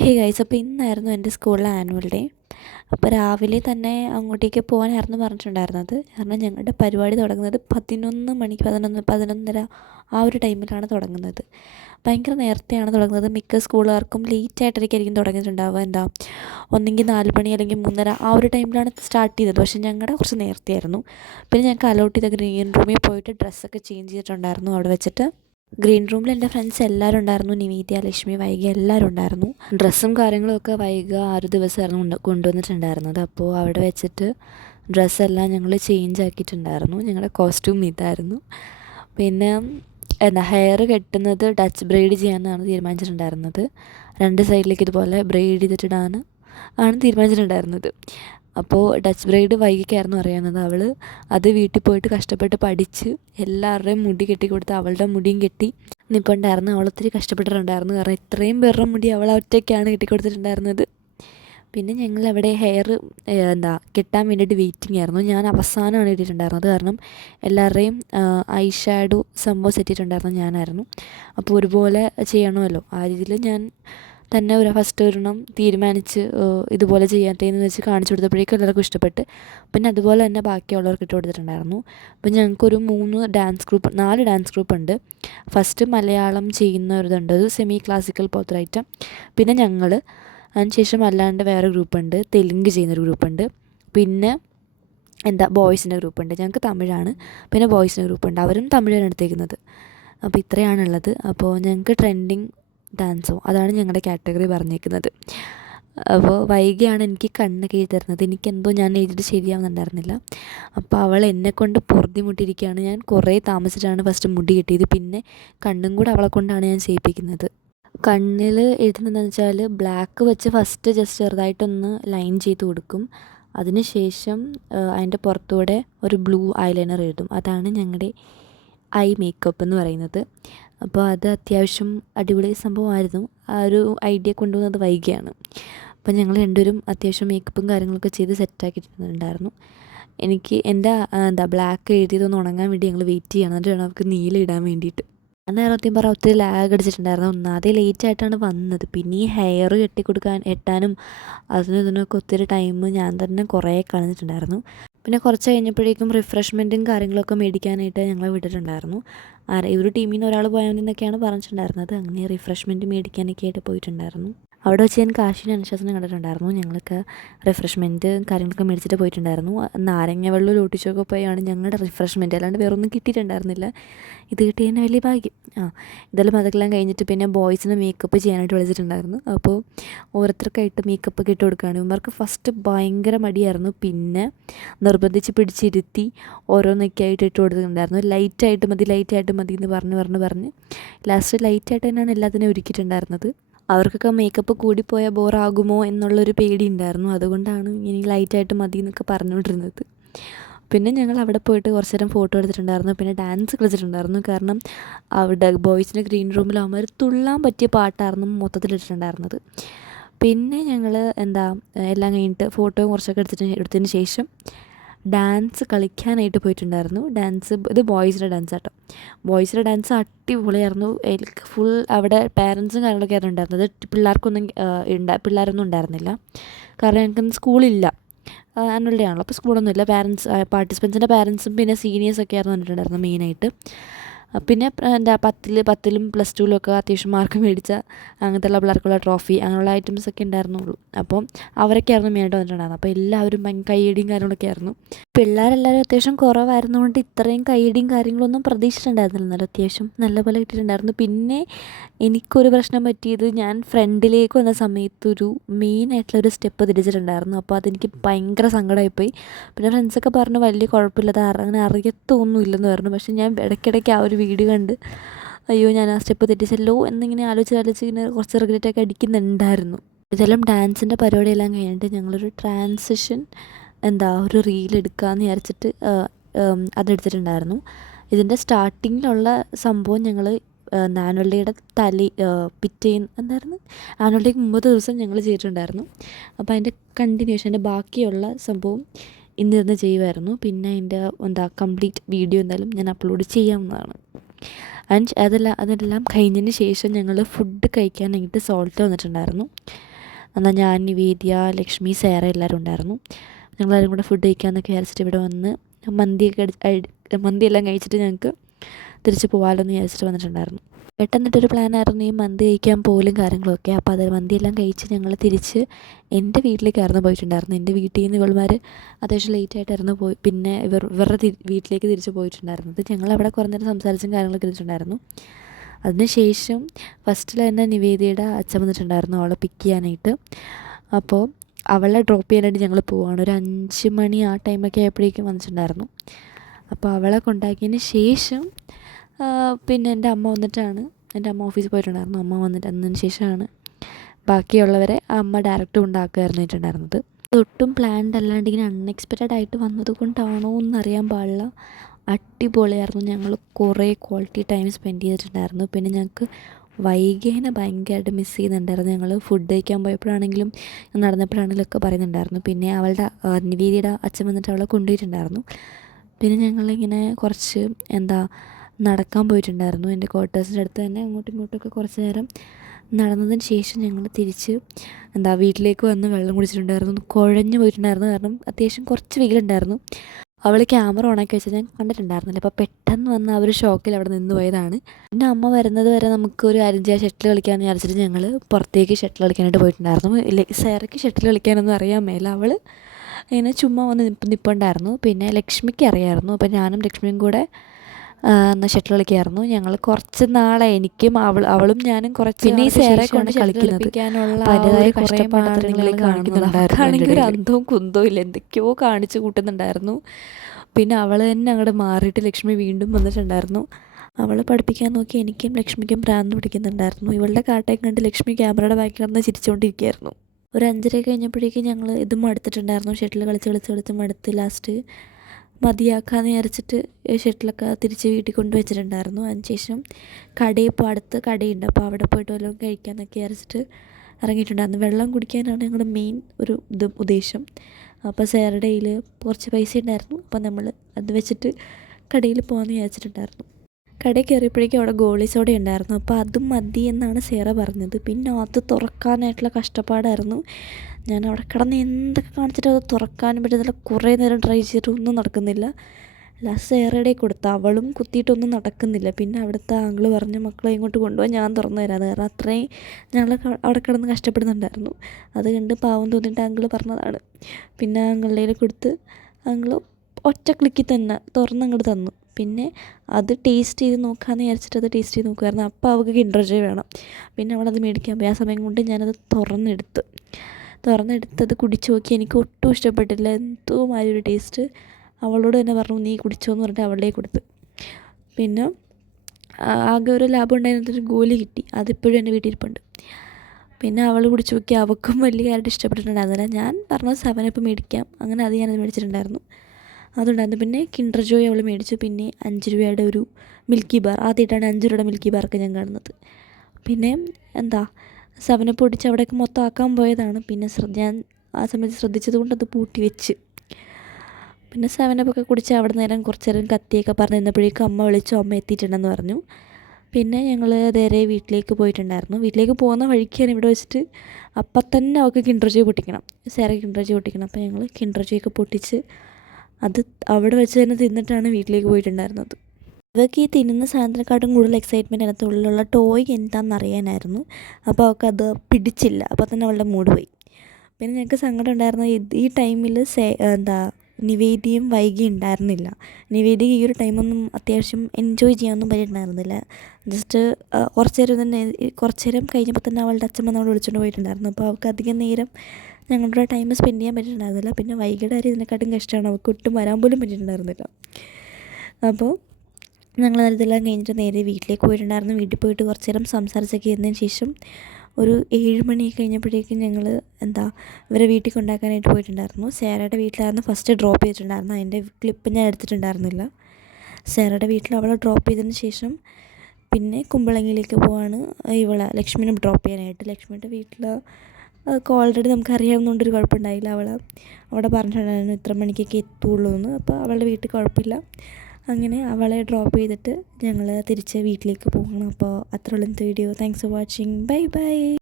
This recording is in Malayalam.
ഹേ ഗൈസ്, അപ്പോൾ ഇന്നായിരുന്നു എൻ്റെ സ്കൂളിലെ ആനുവൽ ഡേ. അപ്പോൾ രാവിലെ തന്നെ അങ്ങോട്ടേക്ക് പോകാനായിരുന്നു പറഞ്ഞിട്ടുണ്ടായിരുന്നത്. കാരണം ഞങ്ങളുടെ പരിപാടി തുടങ്ങുന്നത് 11 മണിക്ക്, 11:30 ആ ഒരു ടൈമിലാണ് തുടങ്ങുന്നത്. ഭയങ്കര നേരത്തെയാണ് തുടങ്ങുന്നത്. മിക്ക സ്കൂളുകാർക്കും ലേറ്റായിട്ടായിരിക്കും തുടങ്ങിയിട്ടുണ്ടാവുക. ഒന്നെങ്കിൽ 4 മണി അല്ലെങ്കിൽ 3:30 ആ ഒരു ടൈമിലാണ് സ്റ്റാർട്ട് ചെയ്തത്. പക്ഷേ ഞങ്ങളുടെ കുറച്ച് നേരത്തെയായിരുന്നു. പിന്നെ ഞങ്ങൾക്ക് അലോട്ട് ചെയ്ത ഗ്രീൻ റൂമിൽ പോയിട്ട് ഡ്രസ്സൊക്കെ ചേഞ്ച് ചെയ്തിട്ടുണ്ടായിരുന്നു. അവിടെ വെച്ചിട്ട് ഗ്രീൻ റൂമിൽ എൻ്റെ ഫ്രണ്ട്സ് എല്ലാവരും ഉണ്ടായിരുന്നു. നിവേദ്യ, ലക്ഷ്മി, വൈഗ എല്ലാവരും ഉണ്ടായിരുന്നു. ഡ്രസ്സും കാര്യങ്ങളുമൊക്കെ വൈഗ ആ ഒരു ദിവസമായിരുന്നു കൊണ്ടുവന്നിട്ടുണ്ടായിരുന്നത്. അപ്പോൾ അവിടെ വെച്ചിട്ട് ഡ്രസ്സെല്ലാം ഞങ്ങൾ ചേഞ്ച് ആക്കിയിട്ടുണ്ടായിരുന്നു. ഞങ്ങളുടെ കോസ്റ്റ്യൂം ഇതായിരുന്നു. പിന്നെ ഹെയർ കെട്ടുന്നത് ഡച്ച് ബ്രെയ്ഡ് ചെയ്യാമെന്നാണ് തീരുമാനിച്ചിട്ടുണ്ടായിരുന്നത്. 2 സൈഡിലേക്ക് ഇതുപോലെ ബ്രെയ്ഡ് ചെയ്തിട്ടിടാണ് തീരുമാനിച്ചിട്ടുണ്ടായിരുന്നത്. അപ്പോൾ ഡച്ച് ബ്രെയ്ഡ് വൈകിക്കായിരുന്നു അറിയാവുന്നത്. അവൾ അത് വീട്ടിൽ പോയിട്ട് കഷ്ടപ്പെട്ട് പഠിച്ച് എല്ലാവരുടെയും മുടി കെട്ടിക്കൊടുത്ത് അവളുടെ മുടിയും കെട്ടി നിൽപ്പുണ്ടായിരുന്നു. അവളൊത്തിരി കഷ്ടപ്പെട്ടിട്ടുണ്ടായിരുന്നു. കാരണം ഇത്രയും പേരുടെ മുടി അവൾ ഒറ്റയ്ക്കാണ് കെട്ടിക്കൊടുത്തിട്ടുണ്ടായിരുന്നത്. പിന്നെ ഞങ്ങളവിടെ ഹെയർ കെട്ടാൻ വേണ്ടിയിട്ട് വെയിറ്റിംഗ് ആയിരുന്നു. ഞാൻ അവസാനമാണ് ഇട്ടിട്ടുണ്ടായിരുന്നത്. കാരണം എല്ലാവരുടെയും ഐ ഷാഡോ സംഭവം സെറ്റ് ചെയ്തിട്ടുണ്ടായിരുന്നു ഞാനായിരുന്നു. അപ്പോൾ ഒരുപോലെ ചെയ്യണമല്ലോ, ആ രീതിയിൽ ഞാൻ തന്നെ ഫസ്റ്റ് ഒരെണ്ണം തീരുമാനിച്ച് ഇതുപോലെ ചെയ്യാത്തേന്ന് വെച്ച് കാണിച്ചു കൊടുത്തപ്പോഴേക്കും എല്ലാവർക്കും ഇഷ്ടപ്പെട്ട്. പിന്നെ അതുപോലെ തന്നെ ബാക്കിയുള്ളവർക്ക് ഇട്ട് കൊടുത്തിട്ടുണ്ടായിരുന്നു. അപ്പം ഞങ്ങൾക്കൊരു 4 ഡാൻസ് ഗ്രൂപ്പ് ഉണ്ട്. ഫസ്റ്റ് മലയാളം ചെയ്യുന്ന ഒരിതുണ്ട്, അത് സെമി ക്ലാസിക്കൽ പോലത്തെ ഐറ്റം. പിന്നെ ഞങ്ങൾ, അതിനുശേഷം അല്ലാണ്ട് വേറെ ഗ്രൂപ്പുണ്ട്, തെലുങ്ക് ചെയ്യുന്നൊരു ഗ്രൂപ്പുണ്ട്. പിന്നെ ബോയ്സിൻ്റെ ഗ്രൂപ്പുണ്ട്. ഞങ്ങൾക്ക് തമിഴാണ്. പിന്നെ ബോയ്സിൻ്റെ ഗ്രൂപ്പുണ്ട്, അവരും തമിഴാണ് എടുത്തേക്കുന്നത്. അപ്പോൾ ഇത്രയാണുള്ളത്. അപ്പോൾ ഞങ്ങൾക്ക് ട്രെൻഡിങ് ഡാൻസോ അതാണ് ഞങ്ങളുടെ കാറ്റഗറി പറഞ്ഞേക്കുന്നത്. അപ്പോൾ വൈകിയാണ് എനിക്ക് കണ്ണൊക്കെ എഴുതി തരുന്നത്. എനിക്കെന്തോ ഞാൻ എഴുതിയിട്ട് ശരിയാവുന്നുണ്ടായിരുന്നില്ല. അപ്പോൾ അവൾ എന്നെക്കൊണ്ട് പൊറുതിമുട്ടിയിരിക്കുകയാണ്. ഞാൻ കുറേ താമസിച്ചിട്ടാണ് ഫസ്റ്റ് മുടി കിട്ടിയത്. പിന്നെ കണ്ണും കൂടെ അവളെ കൊണ്ടാണ് ഞാൻ ചെയ്യിപ്പിക്കുന്നത്. കണ്ണിൽ എഴുതുന്നതെന്ന് വെച്ചാൽ ബ്ലാക്ക് വെച്ച് ഫസ്റ്റ് ജസ്റ്റ് ചെറുതായിട്ടൊന്ന് ലൈൻ ചെയ്ത് കൊടുക്കും. അതിന് ശേഷം അതിൻ്റെ പുറത്തൂടെ ഒരു ബ്ലൂ ഐലൈനർ എഴുതും. അതാണ് ഞങ്ങളുടെ ഐ മേക്കപ്പ് എന്ന് പറയുന്നത്. അപ്പോൾ അത് അത്യാവശ്യം അടിപൊളി സംഭവമായിരുന്നു. ആ ഒരു ഐഡിയ കൊണ്ടുവന്നത് വൈകിയാണ്. അപ്പോൾ ഞങ്ങൾ രണ്ടുപേരും അത്യാവശ്യം മേക്കപ്പും കാര്യങ്ങളൊക്കെ ചെയ്ത് സെറ്റാക്കിയിട്ടുണ്ടായിരുന്നു. എനിക്ക് എൻ്റെ ബ്ലാക്ക് എഴുതിയതൊന്ന് ഉണങ്ങാൻ വേണ്ടി ഞങ്ങൾ വെയിറ്റ് ചെയ്യണം. എന്നിട്ട് വേണം അവർക്ക് നീല ഇടാൻ വേണ്ടിയിട്ട്. അന്നേരം സത്യം പറഞ്ഞാൽ ഒത്തിരി ലാഗ് അടിച്ചിട്ടുണ്ടായിരുന്നു. ഒന്നാമതേ ലേറ്റായിട്ടാണ് വന്നത്. പിന്നെ ഈ ഹെയർ എട്ടാനും അതിനും ഇതിനൊക്കെ ഒത്തിരി ടൈം ഞാൻ തന്നെ കുറേ കളഞ്ഞിട്ടുണ്ടായിരുന്നു. പിന്നെ കുറച്ച് കഴിഞ്ഞപ്പോഴേക്കും റിഫ്രഷ്മെൻറ്റും കാര്യങ്ങളൊക്കെ മേടിക്കാനായിട്ട് ഞങ്ങളെ വിട്ടിട്ടുണ്ടായിരുന്നു. ഒരു ടീമിൽ നിന്ന് ഒരാൾ പോയാൽ മതി എന്നൊക്കെയാണ് പറഞ്ഞിട്ടുണ്ടായിരുന്നത്. അങ്ങനെ റിഫ്രഷ്മെൻറ്റ് മേടിക്കാനൊക്കെ ആയിട്ട് പോയിട്ടുണ്ടായിരുന്നു. അവിടെ വെച്ച് ഞാൻ കാശിന് അനുശാസനം കണ്ടിട്ടുണ്ടായിരുന്നു. ഞങ്ങൾക്ക് റിഫ്രഷ്മെൻറ്റ് കാര്യങ്ങളൊക്കെ മേടിച്ചിട്ട് പോയിട്ടുണ്ടായിരുന്നു. നാരങ്ങ വെള്ളം ഒട്ടിച്ചൊക്കെ പോയാണ് ഞങ്ങളുടെ റിഫ്രഷ്മെൻറ്റ്, അല്ലാണ്ട് വേറൊന്നും കിട്ടിയിട്ടുണ്ടായിരുന്നില്ല. ഇത് കിട്ടിയതിന് വലിയ ഭാഗ്യം. ഇതെല്ലാം അതൊക്കെല്ലാം കഴിഞ്ഞിട്ട് പിന്നെ ബോയ്സിന് മേക്കപ്പ് ചെയ്യാനായിട്ട് വിളിച്ചിട്ടുണ്ടായിരുന്നു. അപ്പോൾ ഓരോരുത്തർക്കായിട്ട് മേക്കപ്പൊക്കെ ഇട്ട് കൊടുക്കുകയാണ്. ഇവർക്ക് ഫസ്റ്റ് ഭയങ്കര മടിയായിരുന്നു. പിന്നെ നിർബന്ധിച്ച് പിടിച്ചിരുത്തി ഓരോന്നൊക്കെ ആയിട്ട് ഇട്ട് കൊടുത്തിട്ടുണ്ടായിരുന്നു. ലൈറ്റായിട്ട് മതി എന്ന് പറഞ്ഞ് ലാസ്റ്റ് ലൈറ്റായിട്ട് തന്നെയാണ് എല്ലാത്തിനും ഒരുക്കിയിട്ടുണ്ടായിരുന്നത്. അവർക്കൊക്കെ മേക്കപ്പ് കൂടിപ്പോയാൽ ബോറാകുമോ എന്നുള്ളൊരു പേടി ഉണ്ടായിരുന്നു. അതുകൊണ്ടാണ് ഇനി ലൈറ്റായിട്ട് മതി എന്നൊക്കെ പറഞ്ഞുകൊണ്ടിരുന്നത്. പിന്നെ ഞങ്ങൾ അവിടെ പോയിട്ട് കുറച്ച് നേരം ഫോട്ടോ എടുത്തിട്ടുണ്ടായിരുന്നു. പിന്നെ ഡാൻസ് കളിച്ചിട്ടുണ്ടായിരുന്നു. കാരണം അവിടെ ബോയ്സിൻ്റെ ഗ്രീൻ റൂമിലാകുമ്പോൾ ഒരു തുള്ളാൻ പറ്റിയ പാട്ടായിരുന്നു മൊത്തത്തിലിട്ടിട്ടുണ്ടായിരുന്നത്. പിന്നെ ഞങ്ങൾ എല്ലാം കഴിഞ്ഞിട്ട് ഫോട്ടോയും കുറച്ചൊക്കെ എടുത്തതിന് ശേഷം ഡാൻസ് കളിക്കാനായിട്ട് പോയിട്ടുണ്ടായിരുന്നു. ഇത് ബോയ്സിൻ്റെ ഡാൻസ് ആട്ടോ. ബോയ്സിൻ്റെ ഡാൻസ് അടിപൊളിയായിരുന്നു. ഫുൾ അവിടെ പാരൻസും കാര്യങ്ങളൊക്കെ ആയിരുന്നു ഉണ്ടായിരുന്നത്. പിള്ളേരൊന്നും ഉണ്ടായിരുന്നില്ല. കാരണം ഞങ്ങൾക്കൊന്നും സ്കൂളില്ല, ആനുവൽ ഡേ ആണല്ലോ. അപ്പോൾ സ്കൂളൊന്നുമില്ല. പാർട്ടിസിപ്പൻസിൻ്റെ പാരൻസും പിന്നെ സീനിയേഴ്സൊക്കെ ആയിരുന്നു വന്നിട്ടുണ്ടായിരുന്നു മെയിനായിട്ട്. പിന്നെ 10ലും പ്ലസ് 2ലും അത്യാവശ്യം മാർക്ക് മേടിച്ച അങ്ങനത്തെയുള്ള പിള്ളേർക്കുള്ള ട്രോഫി അങ്ങനെയുള്ള ഐറ്റംസൊക്കെ ഉണ്ടായിരുന്നുള്ളൂ. അപ്പം അവരൊക്കെയായിരുന്നു മെയിനായിട്ട് വന്നിട്ടുണ്ടായിരുന്നത്. അപ്പോൾ എല്ലാവരും കയ്യടിയും കാര്യങ്ങളൊക്കെ ആയിരുന്നു. പിള്ളേരെല്ലാവരും അത്യാവശ്യം കുറവായിരുന്നുകൊണ്ട് ഇത്രയും കയ്യടിയും കാര്യങ്ങളൊന്നും പ്രതീക്ഷിച്ചിട്ടുണ്ടായിരുന്നില്ല. എന്നാലും അത്യാവശ്യം നല്ലപോലെ കിട്ടിയിട്ടുണ്ടായിരുന്നു. പിന്നെ എനിക്കൊരു പ്രശ്നം പറ്റിയത്, ഞാൻ ഫ്രണ്ടിലേക്ക് വന്ന സമയത്തൊരു മെയിനായിട്ടുള്ളൊരു സ്റ്റെപ്പ് തിരിച്ചിട്ടുണ്ടായിരുന്നു. അപ്പോൾ അതെനിക്ക് ഭയങ്കര സങ്കടമായിപ്പോയി. പിന്നെ ഫ്രണ്ട്സൊക്കെ പറഞ്ഞു വലിയ കുഴപ്പമില്ലാതെ അങ്ങനെ അറിയത്തൊന്നുമില്ലെന്ന് പറഞ്ഞു. പക്ഷേ ഞാൻ ഇടയ്ക്കിടയ്ക്ക് ആ ഒരു വീഡിയോ കണ്ട് അയ്യോ ഞാൻ ആ സ്റ്റെപ്പ് തെറ്റിച്ചല്ലോ എന്നിങ്ങനെ ആലോചിച്ച് ഇങ്ങനെ കുറച്ച് റിഗ്രറ്റൊക്കെ അടിക്കുന്നുണ്ടായിരുന്നു. ഇതെല്ലാം ഡാൻസിൻ്റെ പരിപാടിയെല്ലാം കഴിഞ്ഞിട്ട് ഞങ്ങളൊരു ട്രാൻസിഷൻ ഒരു റീൽ എടുക്കാമെന്ന് വിചാരിച്ചിട്ട് അതെടുത്തിട്ടുണ്ടായിരുന്നു. ഇതിൻ്റെ സ്റ്റാർട്ടിങ്ങിലുള്ള സംഭവം ഞങ്ങൾ ആനുവൽ ഡേയുടെ ആനുവൽ ഡേക്ക് മുമ്പത്തെ ദിവസം ഞങ്ങൾ ചെയ്തിട്ടുണ്ടായിരുന്നു. അപ്പോൾ അതിൻ്റെ കണ്ടിന്യൂഷൻ, അതിൻ്റെ ബാക്കിയുള്ള സംഭവം ഇന്നിരുന്ന് ചെയ്യുമായിരുന്നു. പിന്നെ അതിൻ്റെ കംപ്ലീറ്റ് വീഡിയോ എന്തായാലും ഞാൻ അപ്ലോഡ് ചെയ്യാവുന്നതാണ്. അതെല്ലാം കഴിഞ്ഞതിന് ശേഷം ഞങ്ങൾ ഫുഡ് കഴിക്കാനായിട്ട് സോൾട്ട് വന്നിട്ടുണ്ടായിരുന്നു. എന്നാൽ ഞാൻ, നിവേദ്യ, ലക്ഷ്മി, സേറ എല്ലാവരും ഉണ്ടായിരുന്നു. ഞങ്ങളെല്ലാവരും കൂടെ ഫുഡ് കഴിക്കാമെന്നൊക്കെ വിചാരിച്ചിട്ട് ഇവിടെ വന്ന് മന്തിയെല്ലാം കഴിച്ചിട്ട് ഞങ്ങൾക്ക് തിരിച്ച് പോകാമല്ലോ എന്ന് വിചാരിച്ചിട്ട് വന്നിട്ടുണ്ടായിരുന്നു. പെട്ടെന്നിട്ടൊരു പ്ലാനായിരുന്നു ഈ മന്തി കഴിക്കാൻ പോലും കാര്യങ്ങളൊക്കെ. അപ്പോൾ അത് മന്തിയെല്ലാം കഴിച്ച് ഞങ്ങൾ തിരിച്ച് എൻ്റെ വീട്ടിലേക്കായിരുന്നു പോയിട്ടുണ്ടായിരുന്നു. എൻ്റെ വീട്ടിൽ നിന്ന് ഇവൾമാർ അത്യാവശ്യം ലേറ്റായിട്ടായിരുന്നു പിന്നെ ഇവരുടെ വീട്ടിലേക്ക് തിരിച്ച് പോയിട്ടുണ്ടായിരുന്നത്. ഞങ്ങളവിടെ കുറേ നേരം സംസാരിച്ചും കാര്യങ്ങളൊക്കെ ഇരുന്നിട്ടുണ്ടായിരുന്നു. അതിനുശേഷം ഫസ്റ്റിൽ തന്നെ നിവേദിയുടെ അച്ഛൻ വന്നിട്ടുണ്ടായിരുന്നു അവളെ പിക്ക് ചെയ്യാനായിട്ട്. അപ്പോൾ അവളെ ഡ്രോപ്പ് ചെയ്യാനായിട്ട് ഞങ്ങൾ പോവുകയാണ്. ഒരു 5 മണി ആ ടൈമൊക്കെ ആയപ്പോഴേക്കും വന്നിട്ടുണ്ടായിരുന്നു. അപ്പോൾ അവളെ കൊണ്ടാക്കിയതിന് ശേഷം പിന്നെ എൻ്റെ അമ്മ ഓഫീസിൽ പോയിട്ടുണ്ടായിരുന്നു. അമ്മ വന്നതിന് ശേഷമാണ് ബാക്കിയുള്ളവരെ അമ്മ ഡയറക്റ്റ് കൊണ്ടാക്കുകയായിരുന്നു വെച്ചിട്ടുണ്ടായിരുന്നത്. ഒട്ടും പ്ലാൻഡ് അല്ലാണ്ട് ഇങ്ങനെ അൺഎക്സ്പെക്റ്റഡ് ആയിട്ട് വന്നത് കൊണ്ടാണോ എന്നറിയാൻ പാടില്ല, അടിപൊളിയായിരുന്നു. ഞങ്ങൾ കുറേ ക്വാളിറ്റി ടൈം സ്പെൻഡ് ചെയ്തിട്ടുണ്ടായിരുന്നു. പിന്നെ ഞങ്ങൾക്ക് വൈകേനെ ഭയങ്കരമായിട്ട് മിസ് ചെയ്യുന്നുണ്ടായിരുന്നു. ഞങ്ങൾ ഫുഡ് കഴിക്കാൻ പോയപ്പോഴാണെങ്കിലും നടന്നപ്പോഴാണെങ്കിലും ഒക്കെ പറയുന്നുണ്ടായിരുന്നു. പിന്നെ അവളുടെ നിവേദിയുടെ അച്ഛൻ വന്നിട്ട് അവളെ കൊണ്ടുപോയിട്ടുണ്ടായിരുന്നു. പിന്നെ ഞങ്ങളിങ്ങനെ കുറച്ച് നടക്കാൻ പോയിട്ടുണ്ടായിരുന്നു. എൻ്റെ ക്വാർട്ടേഴ്സിൻ്റെ അടുത്ത് തന്നെ അങ്ങോട്ടും ഇങ്ങോട്ടുമൊക്കെ കുറച്ച് നേരം നടന്നതിന് ശേഷം ഞങ്ങൾ തിരിച്ച് വീട്ടിലേക്ക് വന്ന് വെള്ളം കുടിച്ചിട്ടുണ്ടായിരുന്നു. കുഴഞ്ഞു പോയിട്ടുണ്ടായിരുന്നു. കാരണം അത്യാവശ്യം കുറച്ച് വെയിലുണ്ടായിരുന്നു. അവൾ ക്യാമറ ഓണാക്കി വെച്ചാൽ ഞാൻ കണ്ടിട്ടുണ്ടായിരുന്നില്ല. അപ്പോൾ പെട്ടെന്ന് വന്ന് ആ ഒരു ഷോക്കിൽ അവിടെ നിന്ന് പോയതാണ്. പിന്നെ അമ്മ വരുന്നത് വരെ നമുക്കൊരു അരിഞ്ച ഷട്ടിൽ കളിക്കാമെന്ന് വിചാരിച്ചിട്ട് ഞങ്ങൾ പുറത്തേക്ക് ഷട്ടിൽ കളിക്കാനായിട്ട് പോയിട്ടുണ്ടായിരുന്നു. സേറയ്ക്ക് ഷട്ടിൽ കളിക്കാനൊന്നും അറിയാൻ മേല. അവൾ ഇങ്ങനെ ചുമ്മാ വന്ന് നിൽപ്പുണ്ടായിരുന്നു. പിന്നെ ലക്ഷ്മിക്ക് അറിയാമായിരുന്നു. അപ്പോൾ ഞാനും ലക്ഷ്മിയും കൂടെ ഷട്ടിൽ കളിക്കായിരുന്നു. ഞങ്ങൾ കുറച്ച് നാളെ എനിക്കും അവളും ഞാനും കുറച്ച് പിന്നെ ഈ സേറെ കൊണ്ട് കളിക്കാനുള്ള അതിൻ്റെതായ കഷ്ടപ്പാടുകൾ കാണിക്കുന്നുണ്ടായിരുന്നു. ഒരു അന്തവും കുന്തവും ഇല്ല, എന്തൊക്കെയോ കാണിച്ചു കൂട്ടുന്നുണ്ടായിരുന്നു. പിന്നെ അവൾ തന്നെ അങ്ങോട്ട് മാറിയിട്ട് ലക്ഷ്മി വീണ്ടും വന്നിട്ടുണ്ടായിരുന്നു. അവളെ പഠിപ്പിക്കാൻ നോക്കി എനിക്കും ലക്ഷ്മിക്കും ഭ്രാന്ത് പിടിക്കുന്നുണ്ടായിരുന്നു. ഇവളുടെ കാട്ടയും കണ്ട് ലക്ഷ്മി ക്യാമറയുടെ ബാക്കിൽ നടന്ന് ചിരിച്ചുകൊണ്ടിരിക്കുകയായിരുന്നു. ഒരു 5:30 കഴിഞ്ഞപ്പോഴേക്കും ഞങ്ങൾ ഇത് മടുത്തിട്ടുണ്ടായിരുന്നു. ഷട്ടിൽ കളിച്ച് മടുത്ത് ലാസ്റ്റ് മതിയാക്കാമെന്ന് വിചാരിച്ചിട്ട് ഷട്ടിലൊക്കെ തിരിച്ച് വീട്ടിൽ കൊണ്ടുവച്ചിട്ടുണ്ടായിരുന്നു. അതിനുശേഷം അടുത്ത് കടയുണ്ട്. അപ്പോൾ അവിടെ പോയിട്ട് വല്ലതും കഴിക്കാമെന്നൊക്കെ വിചാരിച്ചിട്ട് ഇറങ്ങിയിട്ടുണ്ടായിരുന്നു. വെള്ളം കുടിക്കാനാണ് ഞങ്ങളുടെ മെയിൻ ഒരു ഉദ്ദേശം. അപ്പോൾ സേറയുടെ കയ്യിൽ കുറച്ച് പൈസ ഉണ്ടായിരുന്നു. അപ്പോൾ നമ്മൾ അത് വെച്ചിട്ട് കടയിൽ പോകാമെന്ന് വിചാരിച്ചിട്ടുണ്ടായിരുന്നു. കടയിൽ കയറിയപ്പോഴേക്കും അവിടെ ഗോളി സോഡ ഉണ്ടായിരുന്നു. അപ്പോൾ അതും മതി എന്നാണ് സേറ പറഞ്ഞത്. പിന്നെ അത് തുറക്കാനായിട്ടുള്ള കഷ്ടപ്പാടായിരുന്നു. ഞാൻ അവിടെ കിടന്ന് എന്തൊക്കെ കാണിച്ചിട്ട് അത് തുറക്കാനും പറ്റുന്നില്ല. കുറേ നേരം ട്രൈ ചെയ്തിട്ടൊന്നും നടക്കുന്നില്ല. ലാസ്റ്റ് സേറയുടെ കൊടുത്തു. അവളും കുത്തിയിട്ടൊന്നും നടക്കുന്നില്ല. പിന്നെ അവിടുത്തെ ആങ്കിള് പറഞ്ഞു, മക്കളെ ഇങ്ങോട്ട് കൊണ്ടുപോകാൻ ഞാൻ തുറന്നു തരാമെന്ന്. കാരണം അത്രയും ഞങ്ങൾ അവിടെ കിടന്ന് കഷ്ടപ്പെടുന്നുണ്ടായിരുന്നു. അത് കണ്ട് പാവം തോന്നിയിട്ട് ആങ്കിള് പറഞ്ഞതാണ്. പിന്നെ ആങ്കിളുടെ കൊടുത്ത് ആങ്കിള് ഒറ്റ ക്ലിക്കിൽ തന്നെ തുറന്നങ്ങോട്ട് തന്നു. പിന്നെ അത് ടേസ്റ്റ് ചെയ്ത് നോക്കാമെന്ന് വിചാരിച്ചിട്ട് അത് ടേസ്റ്റ് ചെയ്ത് നോക്കുമായിരുന്നു. അപ്പോൾ അവൾക്ക് കിൻഡർ ജോയ് വേണം. പിന്നെ അവളത് മേടിക്കാൻ പോയി. ആ സമയം കൊണ്ട് ഞാനത് തുറന്നെടുത്തത് കുടിച്ച് നോക്കി. എനിക്ക് ഒട്ടും ഇഷ്ടപ്പെട്ടില്ല. എന്തോ മാതിരി ഒരു ടേസ്റ്റ്. അവളോട് തന്നെ പറഞ്ഞു, നീ കുടിച്ചോ എന്ന് പറഞ്ഞിട്ട് അവളെ കൊടുത്ത്. പിന്നെ ആകെ ഒരു ലാഭം ഉണ്ടായിരുന്നൊരു ഗോലി കിട്ടി. അതിപ്പോഴും എൻ്റെ വീട്ടിലിരിപ്പുണ്ട്. പിന്നെ അവൾ കുടിച്ച് നോക്കി. അവൾക്കും വലിയ കാര്യമായിട്ട് ഇഷ്ടപ്പെട്ടിട്ടുണ്ടായിരുന്നില്ല. ഞാൻ പറഞ്ഞു 7 Up മേടിക്കാം. അങ്ങനെ അത് ഞാനത് മേടിച്ചിട്ടുണ്ടായിരുന്നു. അതുണ്ടായിരുന്നു. പിന്നെ കിൻഡർ ജോയ് അവൾ മേടിച്ചു. പിന്നെ 5 രൂപയുടെ ഒരു മിൽക്കി ബാർ. ആദ്യമായിട്ടാണ് 5 രൂപയുടെ മിൽക്കി ബാറൊക്കെ ഞാൻ കാണുന്നത്. പിന്നെ 7 Up പൊടിച്ച് അവിടെയൊക്കെ മൊത്തം ആക്കാൻ പോയതാണ്. പിന്നെ ഞാൻ ആ സമയത്ത് ശ്രദ്ധിച്ചത് കൊണ്ട് അത് പൂട്ടി വെച്ച്. പിന്നെ 7 Up ഒക്കെ കുടിച്ച് അവിടെ കുറച്ച് നേരം കത്തിയൊക്കെ പറഞ്ഞ് നിന്നപ്പോഴേക്കും അമ്മ വിളിച്ചു. അമ്മ എത്തിയിട്ടുണ്ടെന്ന് പറഞ്ഞു. പിന്നെ ഞങ്ങൾ നേരെ വീട്ടിലേക്ക് പോയിട്ടുണ്ടായിരുന്നു. വീട്ടിലേക്ക് പോകുന്ന വഴിക്കാണ് ഇവിടെ വെച്ചിട്ട് അപ്പം തന്നെ അവൾക്ക് കിൻഡർ ജോയ് പൊട്ടിക്കണം. സേറ കിൻഡർ ജോയ് പൊട്ടിക്കണം. അപ്പോൾ ഞങ്ങൾ കിൻഡർ ജോയ് ഒക്കെ പൊട്ടിച്ച് അത് അവിടെ വെച്ച് തന്നെ തിന്നിട്ടാണ് വീട്ടിലേക്ക് പോയിട്ടുണ്ടായിരുന്നത്. അവൾക്ക് ഈ തിന്നുന്ന സാധനത്തിനെക്കാട്ടും കൂടുതൽ എക്സൈറ്റ്മെൻറ്റ് അതിനകത്ത് ഉള്ളിലുള്ള ടോയ് എന്താണെന്ന് അറിയാനായിരുന്നു. അപ്പോൾ അവൾക്കത് പിടിച്ചില്ല. അപ്പോൾ തന്നെ അവളുടെ മൂഡ് പോയി. പിന്നെ ഞങ്ങൾക്ക് സങ്കടം ഉണ്ടായിരുന്നു. ഈ ടൈമിൽ നിവേദിയും വൈകി ഉണ്ടായിരുന്നില്ല. നിവേദിക്ക് ഈ ഒരു ടൈമൊന്നും അത്യാവശ്യം എൻജോയ് ചെയ്യാനൊന്നും പറ്റിയിട്ടുണ്ടായിരുന്നില്ല. ജസ്റ്റ് കുറച്ച് നേരം കഴിഞ്ഞപ്പോൾ തന്നെ അവളുടെ അച്ഛൻ വന്ന് അവൾ വിളിച്ചുകൊണ്ട് പോയിട്ടുണ്ടായിരുന്നു. അപ്പോൾ അവൾക്ക് അധികം നേരം ഞങ്ങളുടെ ടൈം സ്പെൻഡ് ചെയ്യാൻ പറ്റിയിട്ടുണ്ടായിരുന്നില്ല. പിന്നെ വൈകിയുടെ കാര്യം ഇതിനെക്കാട്ടും കഷ്ടമാണ്. അവൾക്ക് ഒട്ടും വരാൻ പോലും പറ്റിയിട്ടുണ്ടായിരുന്നില്ല. അപ്പോൾ ഞങ്ങൾ ഇതെല്ലാം കഴിഞ്ഞിട്ട് നേരെ വീട്ടിലേക്ക് പോയിട്ടുണ്ടായിരുന്നു. വീട്ടിൽ പോയിട്ട് കുറച്ച് നേരം സംസാരിച്ചൊക്കെ ഇരുന്നതിന് ശേഷം ഒരു 7 മണി കഴിഞ്ഞപ്പോഴേക്കും ഞങ്ങൾ ഇവരെ വീട്ടിൽ കൊണ്ടാക്കാനായിട്ട് പോയിട്ടുണ്ടായിരുന്നു. സേറയുടെ വീട്ടിലായിരുന്നു ഫസ്റ്റ് ഡ്രോപ്പ് ചെയ്തിട്ടുണ്ടായിരുന്നു. അതിൻ്റെ ക്ലിപ്പ് ഞാൻ എടുത്തിട്ടുണ്ടായിരുന്നില്ല. സേറയുടെ വീട്ടിൽ അവളെ ഡ്രോപ്പ് ചെയ്തതിന് ശേഷം പിന്നെ കുമ്പളങ്ങിയിലേക്ക് പോവാണ് ലക്ഷ്മിനെ ഡ്രോപ്പ് ചെയ്യാനായിട്ട്. ലക്ഷ്മിയുടെ വീട്ടിൽ ഓൾറെഡി നമുക്ക് അറിയാവുന്നതുകൊണ്ടൊരു കുഴപ്പമുണ്ടായില്ല. അവിടെ പറഞ്ഞിട്ടുണ്ടായിരുന്നു ഇത്ര മണിക്കൊക്കെ എത്തുള്ളൂ എന്ന്. അപ്പോൾ അവളുടെ വീട്ടിൽ കുഴപ്പമില്ല. അങ്ങനെ അവളെ ഡ്രോപ്പ് ചെയ്തിട്ട് ഞങ്ങൾ തിരിച്ച് വീട്ടിലേക്ക് പോകണം. അപ്പോൾ അത്രയുള്ള ഇന്നത്തെ video. Thanks for watching. Bye bye.